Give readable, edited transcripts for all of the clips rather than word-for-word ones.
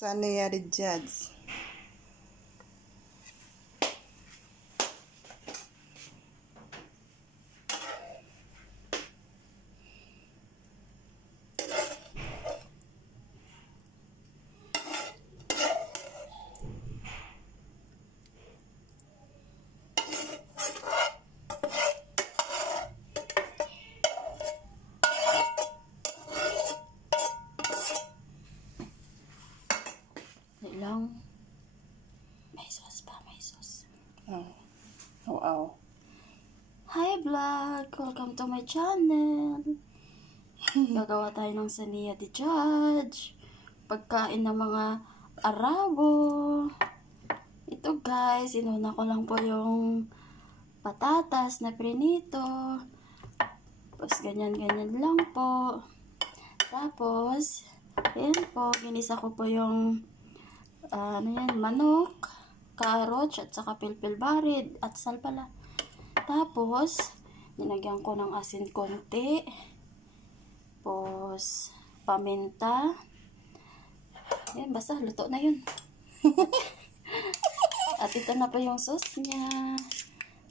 Sania the Judge. Lang. May sauce pa, may sauce. Oh. Wow. Hi vlog! Welcome to my channel. Gagawa tayo ng Sania the Judge. Pagkain ng mga Arabo. Ito guys, inuna ko lang po yung patatas na prinito. Tapos ganyan-ganyan lang po. Tapos, ayan po, ginisa ko po yung manok, carrots, at saka pilpil barid, at sal pala. Tapos, nilagyan ko ng asin konti. Tapos, paminta. Ayan, basta, luto na yun. At ito na po yung sauce niya.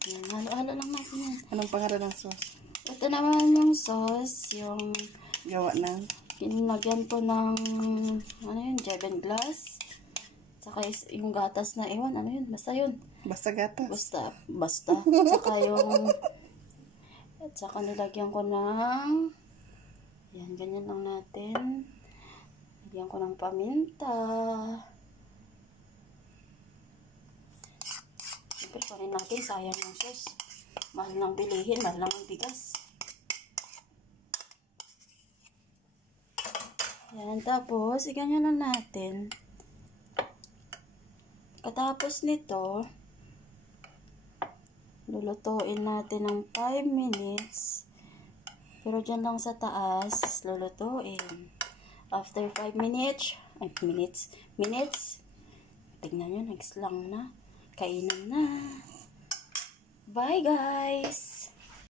Ayan, halo-halo lang natin yan. Anong pangalan ng sauce? Ito naman yung sauce, yung Gawa ng? Nilagyan ko ng, Jeven glass. Saka yung gatas na iwan, basta yun. Basta gatas? Basta. Saka yung, at saka nilagyan ko ng, yan, ganyan lang natin. Nilagyan ko ng paminta. Siyempre, kunin natin, sayang yung sauce. Mahal nang bilihin, mahal nang bigas. Yan, tapos, iganyan na natin. Katapos nito, lulutuin natin ng 5 minutes. Pero dyan lang sa taas, lulutuin. After 5 minutes, tignan nyo, next lang na. Kainan na. Bye guys!